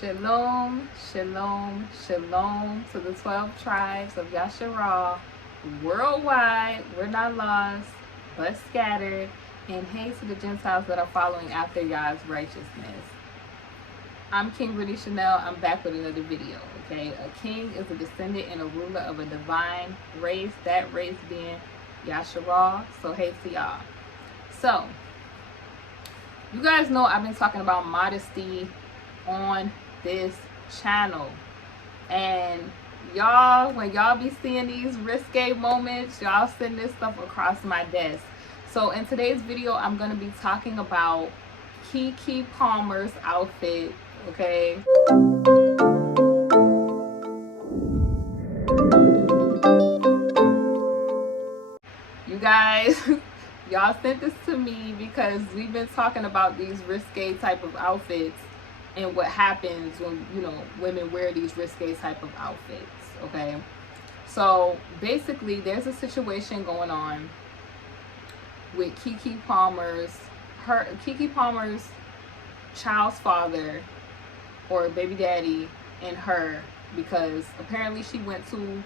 Shalom, shalom, shalom to the 12 tribes of Yasharah worldwide. We're not lost, but scattered. And hey to the Gentiles that are following after Yah's righteousness. I'm King Brittany Chanel. I'm back with another video, okay? A king is a descendant and a ruler of a divine race, that race being Yasharah. So hey to y'all. So, you guys know I've been talking about modesty on this channel, and y'all, when y'all be seeing these risque moments, y'all send this stuff across my desk. So in today's video, I'm going to be talking about Keke Palmer's outfit, okay? You guys, y'all sent this to me because we've been talking about these risque type of outfits and what happens when, you know, women wear these risque type of outfits, okay? So basically, there's a situation going on with Keke Palmer's child's father or baby daddy and her, because apparently she went to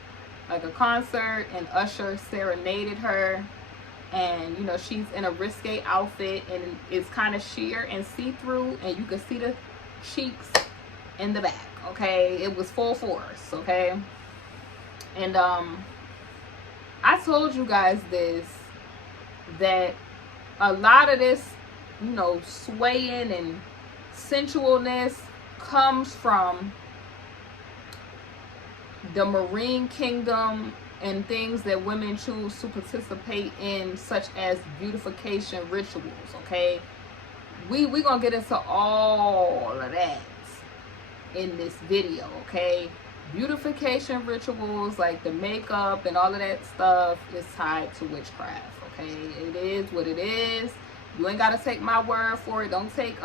like a concert and Usher serenaded her, and you know, she's in a risque outfit and it's kind of sheer and see-through, and you can see the cheeks in the back, okay? It was full force, okay? And I told you guys this, that a lot of this, you know, swaying and sensualness comes from the marine kingdom and things that women choose to participate in, such as beautification rituals, okay? We gonna get into all of that in this video, okay? Beautification rituals, like the makeup and all of that stuff, is tied to witchcraft, okay? It is what it is. You ain't gotta take my word for it. Don't take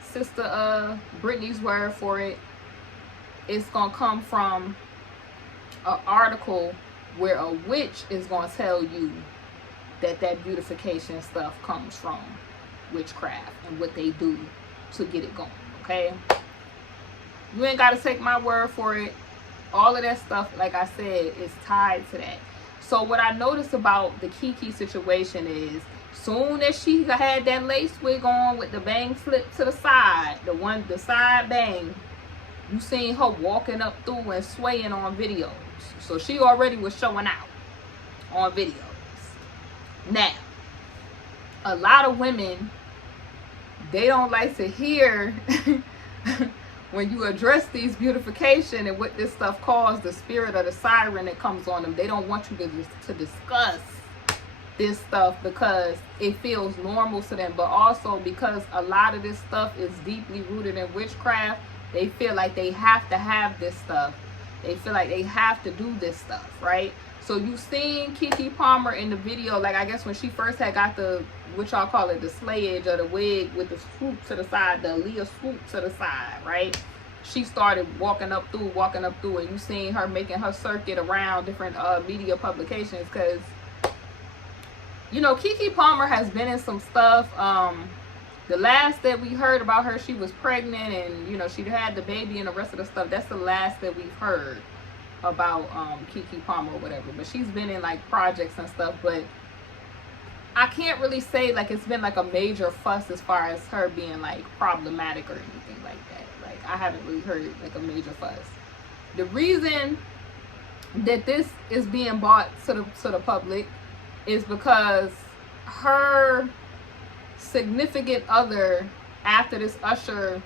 Sister Brittany's word for it. It's gonna come from an article where a witch is gonna tell you that that beautification stuff comes from witchcraft and what they do to get it going, okay? You ain't gotta take my word for it. All of that stuff, like I said, is tied to that. So what I noticed about the Keke situation is, soon as she had that lace wig on with the bang flip to the side, the side bang, you seen her walking up through and swaying on videos. So she already was showing out on videos. Now, a lot of women, they don't like to hear when you address these beautification and what this stuff caused, the spirit of the siren that comes on them. They don't want you to discuss this stuff because it feels normal to them, but also because a lot of this stuff is deeply rooted in witchcraft. They feel like they have to have this stuff. They feel like they have to do this stuff, right? So you seen Keke Palmer in the video, like I guess when she first had got the, what y'all call it, the slayage or the wig with the swoop to the side, the Aaliyah swoop to the side, right? She started walking up through, and you seen her making her circuit around different media publications, because, you know, Keke Palmer has been in some stuff. The last that we heard about her, she was pregnant and, you know, she had the baby and the rest of the stuff. That's the last that we've heard about Keke Palmer or whatever. But she's been in like projects and stuff, but I can't really say like it's been like a major fuss as far as her being like problematic or anything like that. Like I haven't really heard like a major fuss. The reason that this is being brought to the public is because her significant other, after this Usher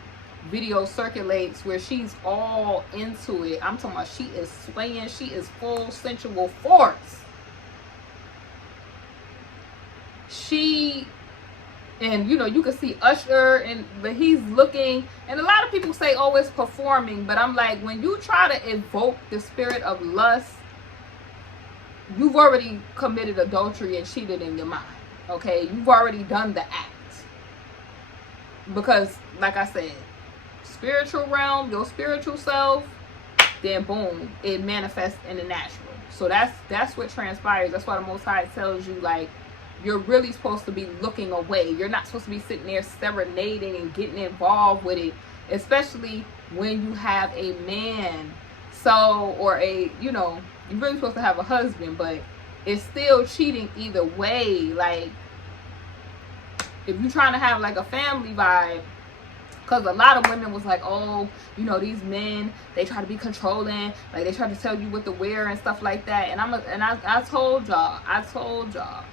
video circulates where she's all into it, I'm talking about she is swaying, she is full sensual force. She, and you know, you can see Usher, but he's looking, and a lot of people say, oh, it's performing, but I'm like, when you try to evoke the spirit of lust, you've already committed adultery and cheated in your mind, okay? You've already done the act. Because, like I said, spiritual realm, your spiritual self, then boom, it manifests in the natural. So that's what transpires. That's why the Most High tells you, like, you're really supposed to be looking away. You're not supposed to be sitting there serenading and getting involved with it. especially when you have a man. So, or a, you know, you're really supposed to have a husband, but it's still cheating either way. Like, if you're trying to have like a family vibe, because a lot of women was like, oh, you know, these men, they try to be controlling, like they try to tell you what to wear and stuff like that. And I told y'all,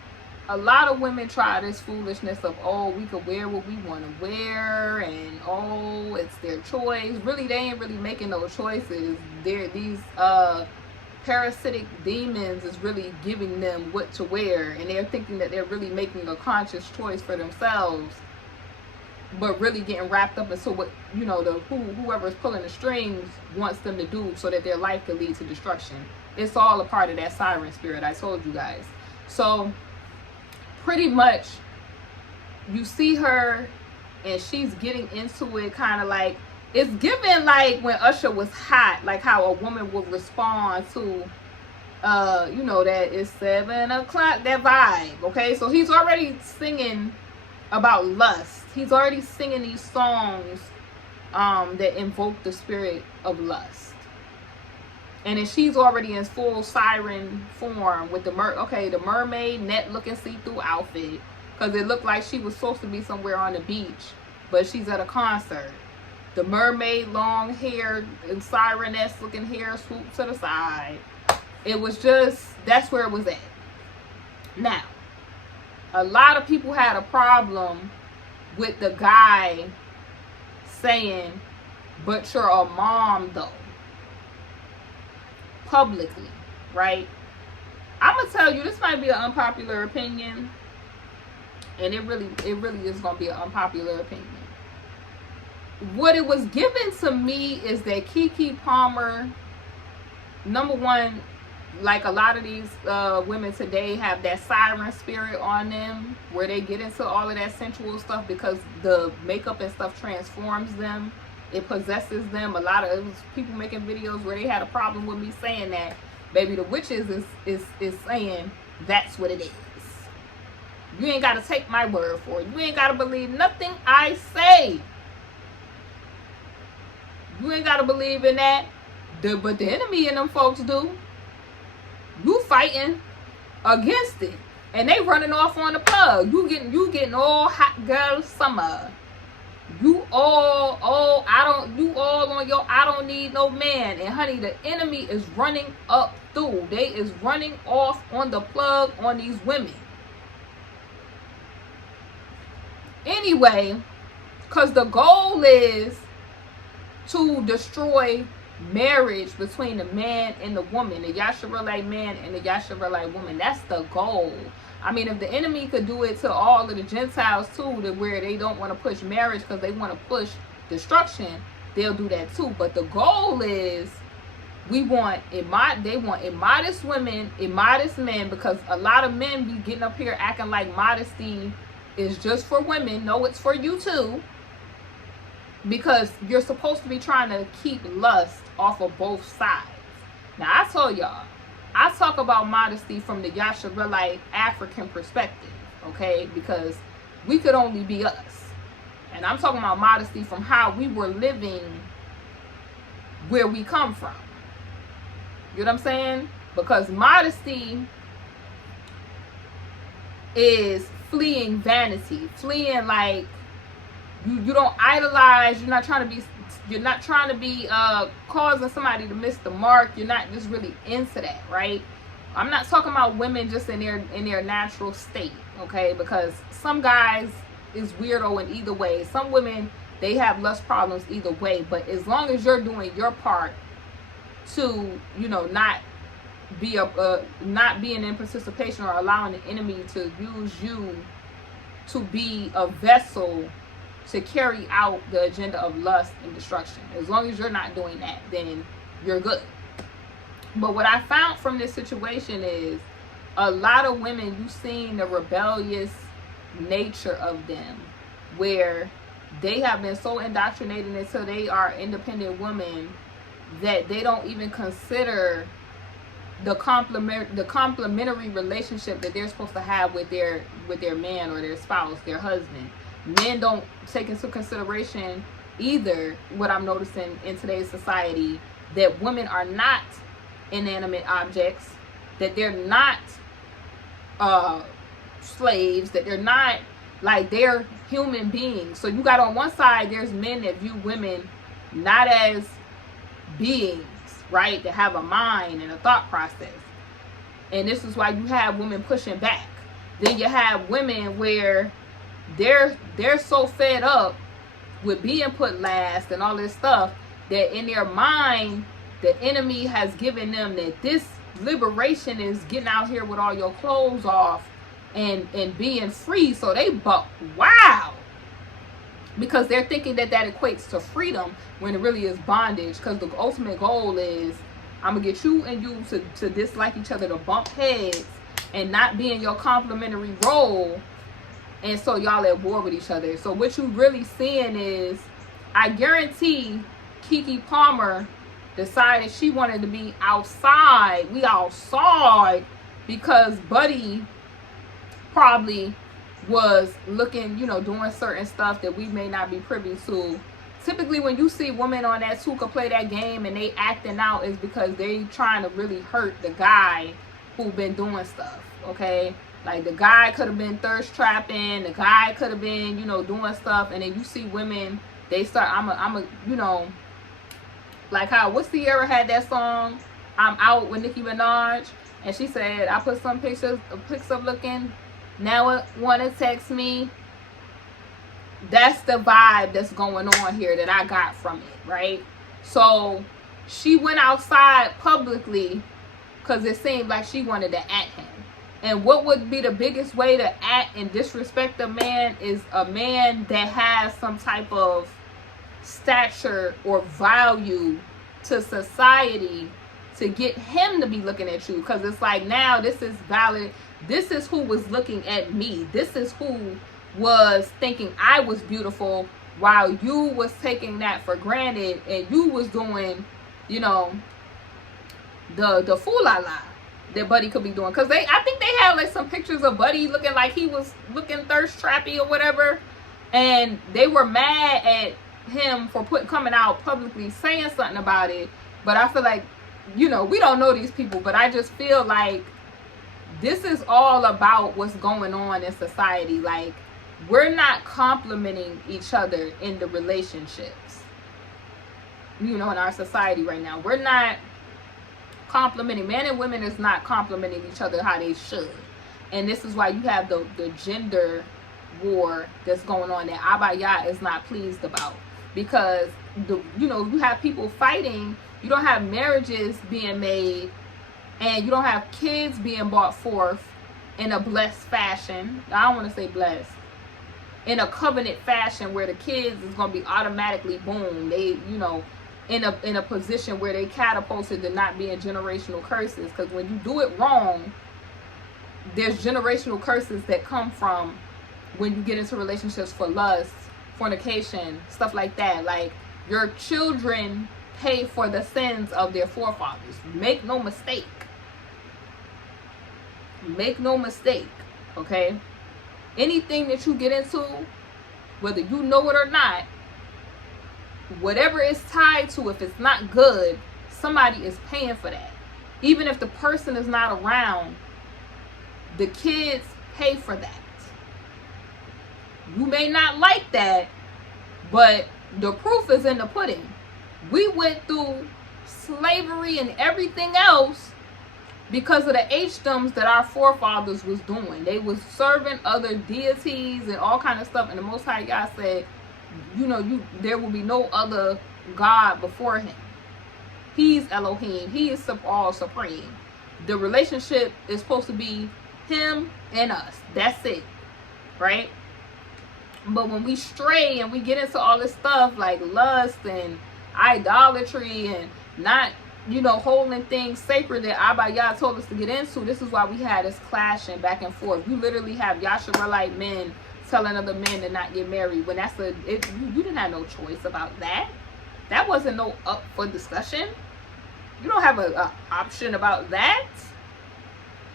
a lot of women try this foolishness of, oh, we could wear what we want to wear, and oh, it's their choice. Really, they ain't really making those choices. These parasitic demons is really giving them what to wear, and they're thinking that they're really making a conscious choice for themselves, but really getting wrapped up into what, you know, whoever's pulling the strings wants them to do, so that their life could lead to destruction. It's all a part of that siren spirit I told you guys. So pretty much you see her and she's getting into it, kind of like, it's given like when Usher was hot, like how a woman would respond to you know, that it's 7 o'clock, that vibe. Okay, so he's already singing about lust. He's already singing these songs that invoke the spirit of lust. And then she's already in full siren form with the the mermaid net looking see-through outfit, because it looked like she was supposed to be somewhere on the beach, but she's at a concert. The mermaid, long hair and sireness looking hair swooped to the side. It was just, that's where it was at. Now, a lot of people had a problem with the guy saying, but you're a mom though, publicly, right? I'm gonna tell you, this might be an unpopular opinion, and it really is gonna be an unpopular opinion. What it was given to me is that Keke Palmer, number one, like a lot of these women today have that siren spirit on them, where they get into all of that sensual stuff because the makeup and stuff transforms them. It possesses them. A lot of people making videos where they had a problem with me saying that. Baby, the witches is saying that's what it is. You ain't got to take my word for it. You ain't got to believe nothing I say. You ain't got to believe in that. But the enemy in them folks do. You fighting against it, and they running off on the plug. You getting all hot girl summer. You all on your I don't need no man. And honey, the enemy is running up through. They is running off on the plug on these women. Anyway, because the goal is to destroy marriage between the man and the woman, the Yasharelite man and the Yasharelite woman. That's the goal. I mean, if the enemy could do it to all of the Gentiles too, to where they don't want to push marriage because they want to push destruction, they'll do that too. But the goal is, they want immodest women, immodest men, because a lot of men be getting up here acting like modesty is just for women. No, it's for you too. Because you're supposed to be trying to keep lust off of both sides. Now, I told y'all, I talk about modesty from the Yasharelite African perspective, okay? Because we could only be us. And I'm talking about modesty from how we were living where we come from. You know what I'm saying? Because modesty is fleeing vanity, fleeing like, you don't idolize. You're not trying to be causing somebody to miss the mark. You're not just really into that, right? I'm not talking about women just in their natural state, okay? Because some guys is weirdo in either way. Some women, they have lust problems either way. But as long as you're doing your part to, you know, not being in participation or allowing the enemy to use you to be a vessel to carry out the agenda of lust and destruction. As long as you're not doing that, then you're good. But what I found from this situation is a lot of women, you've seen the rebellious nature of them, where they have been so indoctrinated until they are independent women that they don't even consider the complementary relationship that they're supposed to have with their man or their spouse, their husband. Men don't take into consideration either, what I'm noticing in today's society, that women are not inanimate objects, that they're not slaves, that they're not, like, they're human beings. So you got on one side, there's men that view women not as beings, right, that have a mind and a thought process. And this is why you have women pushing back. Then you have women where they're so fed up with being put last and all this stuff, that in their mind, the enemy has given them that this liberation is getting out here with all your clothes off and being free. So they buck wow, because they're thinking that equates to freedom, when it really is bondage. Because the ultimate goal is, I'm gonna get you and you to dislike each other, to bump heads and not be in your complementary role, and so y'all at war with each other. So what you really seeing is, I guarantee Keke Palmer decided she wanted to be outside. We outside because Buddy probably was looking, you know, doing certain stuff that we may not be privy to. Typically when you see women on that who can play that game and they acting out, is because they trying to really hurt the guy who been doing stuff, okay? Like, the guy could have been thirst trapping, the guy could have been, you know, doing stuff, and then you see women, they start, I'm a you know, like how, what Sierra had that song, I'm Out, with Nicki Minaj, and she said, I put some pics of looking, now it wanna text me. That's the vibe that's going on here that I got from it, right? So she went outside publicly because it seemed like she wanted to at him. And what would be the biggest way to at and disrespect a man is a man that has some type of stature or value to society, to get him to be looking at you. Because it's like, now this is valid. This is who was looking at me. This is who was thinking I was beautiful, while you was taking that for granted, and you was doing, you know, the fool-la-la that Buddy could be doing. Because I think they had like some pictures of Buddy looking like he was looking thirst trappy or whatever, and they were mad at him for coming out publicly saying something about it. But I feel like, you know, we don't know these people, but I just feel like this is all about what's going on in society. Like, we're not complimenting each other in the relationships, you know, in our society right now. We're not complimenting, men and women is not complimenting each other how they should. And this is why you have the gender war that's going on that Abaya is not pleased about. Because, you know, you have people fighting, you don't have marriages being made, and you don't have kids being brought forth in a blessed fashion. I don't want to say blessed. In a covenant fashion where the kids is going to be automatically, boom, they, you know, in a position where they catapulted to not being generational curses. Because when you do it wrong, there's generational curses that come from when you get into relationships for lust, fornication, stuff like that. Like, your children pay for the sins of their forefathers. Make no mistake. Make no mistake, okay? Anything that you get into, whether you know it or not, whatever it's tied to, if it's not good, somebody is paying for that. Even if the person is not around, the kids pay for that. You may not like that, but the proof is in the pudding. We went through slavery and everything else because of the H-doms that our forefathers was doing. They was serving other deities and all kind of stuff. And the Most High God said, you know, there will be no other God before him. He's Elohim. He is all supreme. The relationship is supposed to be him and us. That's it. Right? But when we stray and we get into all this stuff like lust and idolatry and not, you know, holding things sacred that Abaya told us to get into, this is why we had this clashing back and forth. You literally have Yasharelite men telling other men to not get married when that's you didn't have no choice about that. That wasn't no up for discussion. You don't have a option about that.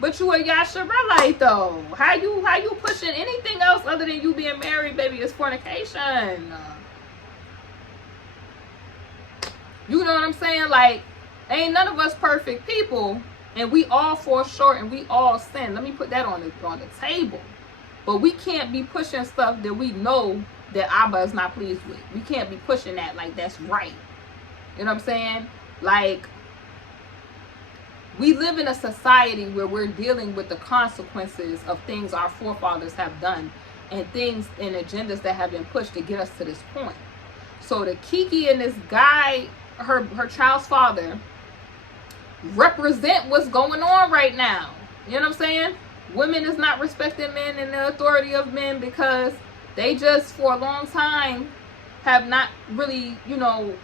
But you a Yasharelite though. How you pushing anything else other than you being married, baby, is fornication. You know what I'm saying? Like, ain't none of us perfect people, and we all fall short and we all sin. Let me put that on the table. But we can't be pushing stuff that we know that Abba is not pleased with. We can't be pushing that like that's right. You know what I'm saying? Like, we live in a society where we're dealing with the consequences of things our forefathers have done and things and agendas that have been pushed to get us to this point. So the Keke and this guy, her child's father, represent what's going on right now. You know what I'm saying? Women is not respecting men and the authority of men because they just for a long time have not really, you know,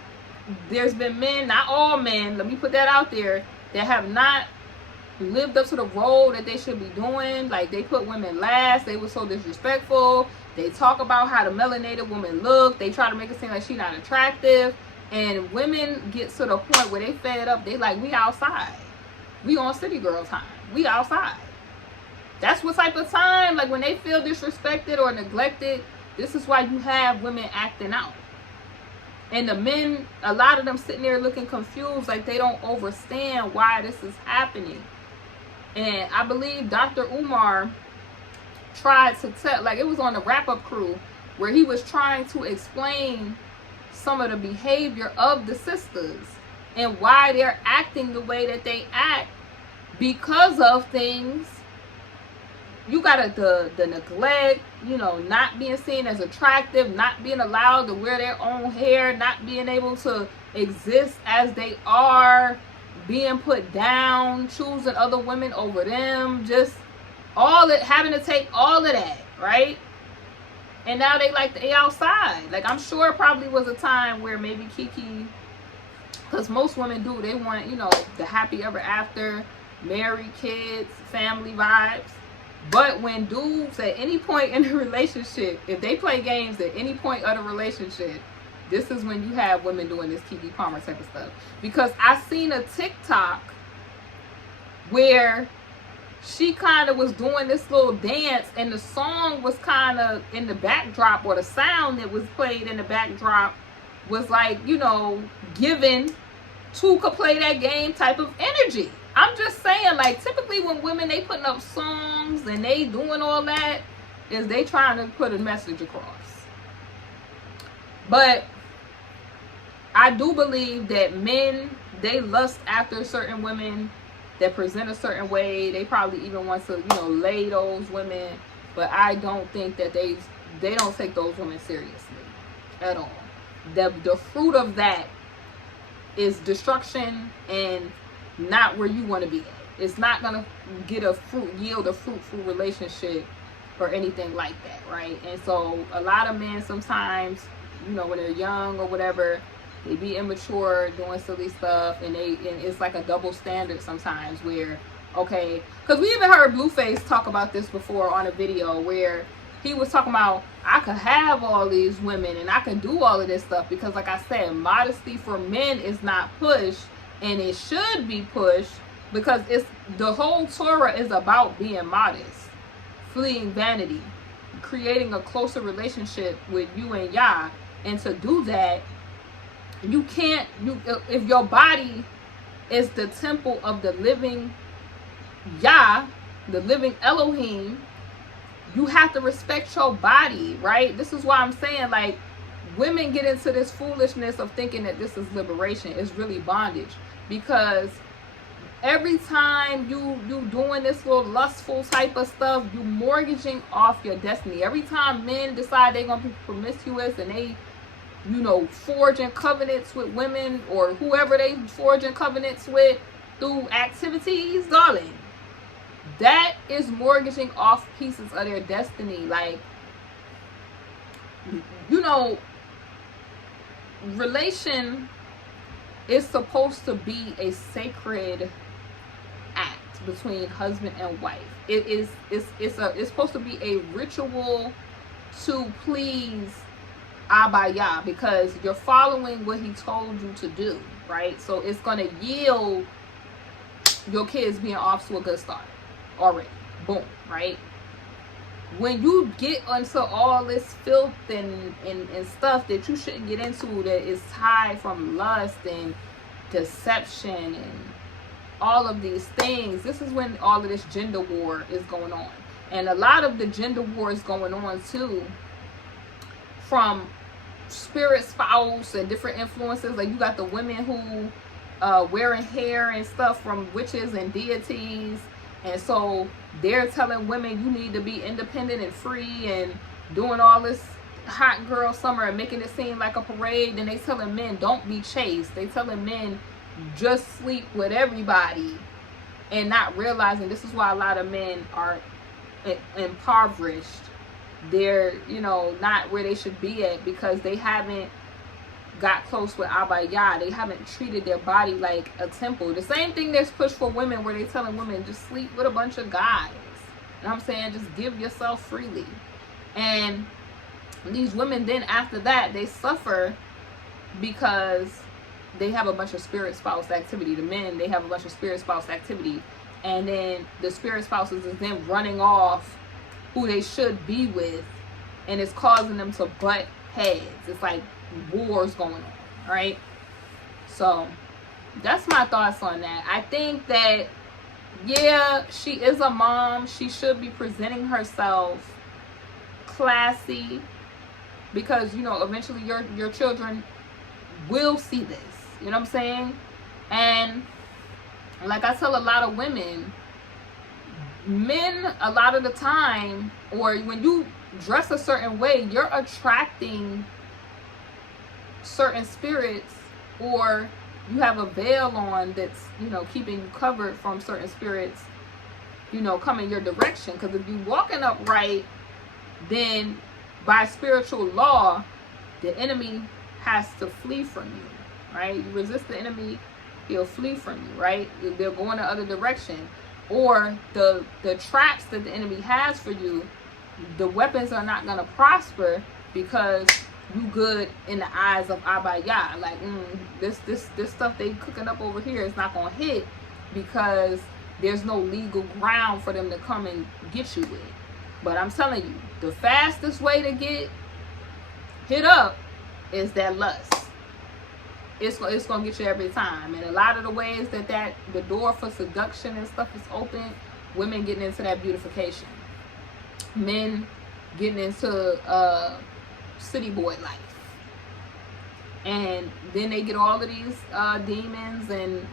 there's been men, not all men, let me put that out there, that have not lived up to the role that they should be doing. Like, they put women last. They were so disrespectful. They talk about how the melanated woman look. They try to make it seem like she's not attractive. And women get to the point where they fed up. They like, we outside. We on city girl time. We outside. That's what type of time, like when they feel disrespected or neglected, this is why you have women acting out. And the men, a lot of them sitting there looking confused, like they don't understand why this is happening. And I believe Dr. Umar tried to tell, like it was on the wrap-up crew, where he was trying to explain some of the behavior of the sisters and why they're acting the way that they act because of things. You got the neglect, you know, not being seen as attractive, not being allowed to wear their own hair, not being able to exist as they are, being put down, choosing other women over them, just all it, having to take all of that, right? And now they outside. Like, I'm sure it probably was a time where maybe Keke, because most women do, they want, you know, the happy ever after, married, kids, family vibes. But when dudes at any point in the relationship, if they play games at any point of the relationship, this is when you have women doing this Keke Palmer type of stuff. Because I seen a TikTok where she kind of was doing this little dance and the song was kind of in the backdrop, or the sound that was played in the backdrop was like, you know, giving two could play that game type of energy. I'm just saying, like, typically when women, they putting up songs and they doing all that, is they trying to put a message across. But I do believe that men, they lust after certain women that present a certain way. They probably even want to, you know, lay those women. But I don't think that they don't take those women seriously at all. The fruit of that is destruction and not where you want to be at. It's not gonna yield a fruitful relationship or anything like that, right? And so a lot of men sometimes, you know, when they're young or whatever, they be immature, doing silly stuff, and it's like a double standard sometimes where, okay, because we even heard Blueface talk about this before on a video where he was talking about, I could have all these women and I can do all of this stuff because, like I said, modesty for men is not pushed. And it should be pushed because it's the whole Torah is about being modest, fleeing vanity, creating a closer relationship with you and Yah. And to do that, you can't, if your body is the temple of the living Yah, the living Elohim, you have to respect your body, right? This is why I'm saying, like, women get into this foolishness of thinking that this is liberation. It's really bondage. Because every time you doing this little lustful type of stuff, you mortgaging off your destiny. Every time men decide they're going to be promiscuous and they, you know, forging covenants with women or whoever they forging covenants with through activities, darling, that is mortgaging off pieces of their destiny. Like, you know, relation is supposed to be a sacred act between husband and wife. It's supposed to be a ritual to please Abba Yah, because you're following what he told you to do, right? So it's going to yield your kids being off to a good start already. Boom, right? when you get into all this filth and stuff that you shouldn't get into, that is tied from lust and deception and all of these things, this is when all of this gender war is going on. And a lot of the gender war is going on too from spirit spouse and different influences. Like, you got the women who wearing hair and stuff from witches and deities, and so they're telling women you need to be independent and free and doing all this hot girl summer and making it seem like a parade. And they telling men don't be chaste. They telling men just sleep with everybody, and not realizing this is why a lot of men are impoverished. They're, you know, not where they should be at, because they haven't got close with Abba Yah. They haven't treated their body like a temple. The same thing that's pushed for women, where they telling women just sleep with a bunch of guys. You know what I'm saying? Just give yourself freely. And these women then after that, they suffer because they have a bunch of spirit spouse activity. The men, they have a bunch of spirit spouse activity, and then the spirit spouses is then running off who they should be with, and it's causing them to butt heads. It's like wars going on, right? So that's my thoughts on that. I think that, yeah, she is a mom. She should be presenting herself classy, because, you know, eventually your children will see this. You know what I'm saying? And like I tell a lot of women, men a lot of the time, or when you dress a certain way, you're attracting certain spirits, or you have a veil on that's, you know, keeping you covered from certain spirits, you know, coming your direction. Because if you're walking upright, then by spiritual law, the enemy has to flee from you, right? You resist the enemy, he'll flee from you, right? They'll go in the other direction. Or the traps that the enemy has for you, the weapons are not going to prosper, because you good in the eyes of Abba Yah. Like, this stuff they cooking up over here is not going to hit, because there's no legal ground for them to come and get you with. But I'm telling you, the fastest way to get hit up is that lust. It's going to get you every time. And a lot of the ways that the door for seduction and stuff is open, women getting into that beautification, men getting into city boy life, and then they get all of these demons and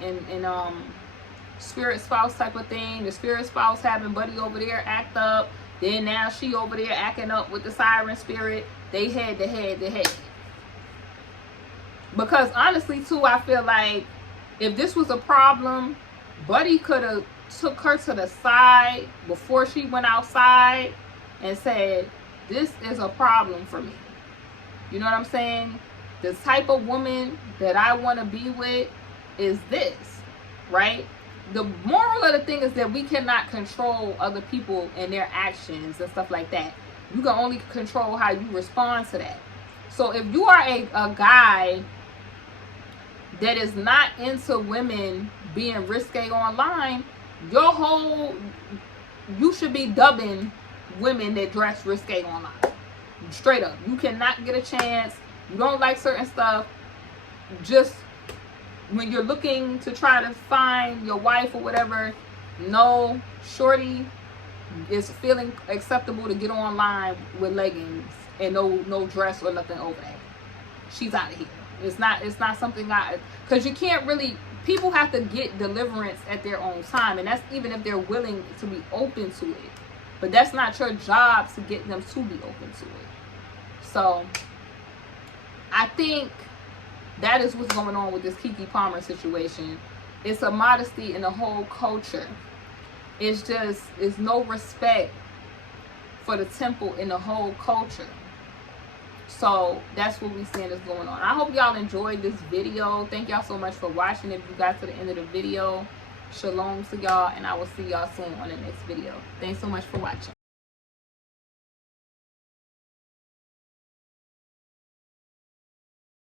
spirit spouse type of thing. The spirit spouse having buddy over there act up, then now she over there acting up with the siren spirit. They head to head to head. Because honestly too, I feel like if this was a problem, Buddy could have took her to the side before she went outside and said, this is a problem for me. You know what I'm saying? The type of woman that I want to be with is this, right? The moral of the thing is that we cannot control other people and their actions and stuff like that. You can only control how you respond to that. So if you are a guy that is not into women being risque online, you should be dubbing women that dress risque online. Straight up. You cannot get a chance. You don't like certain stuff. Just when you're looking to try to find your wife or whatever, no, shorty is feeling acceptable to get online with leggings and no dress or nothing over that. She's out of here. It's not something because you can't really, people have to get deliverance at their own time, and that's even if they're willing to be open to it. But that's not your job to get them to be open to it. So I think that is what's going on with this Keke Palmer situation. It's a modesty in the whole culture. It's no respect for the temple in the whole culture. So that's what we're seeing is going on. I hope y'all enjoyed this video. Thank y'all so much for watching. If you got to the end of the video, shalom to y'all, and I will see y'all soon on the next video. Thanks so much for watching.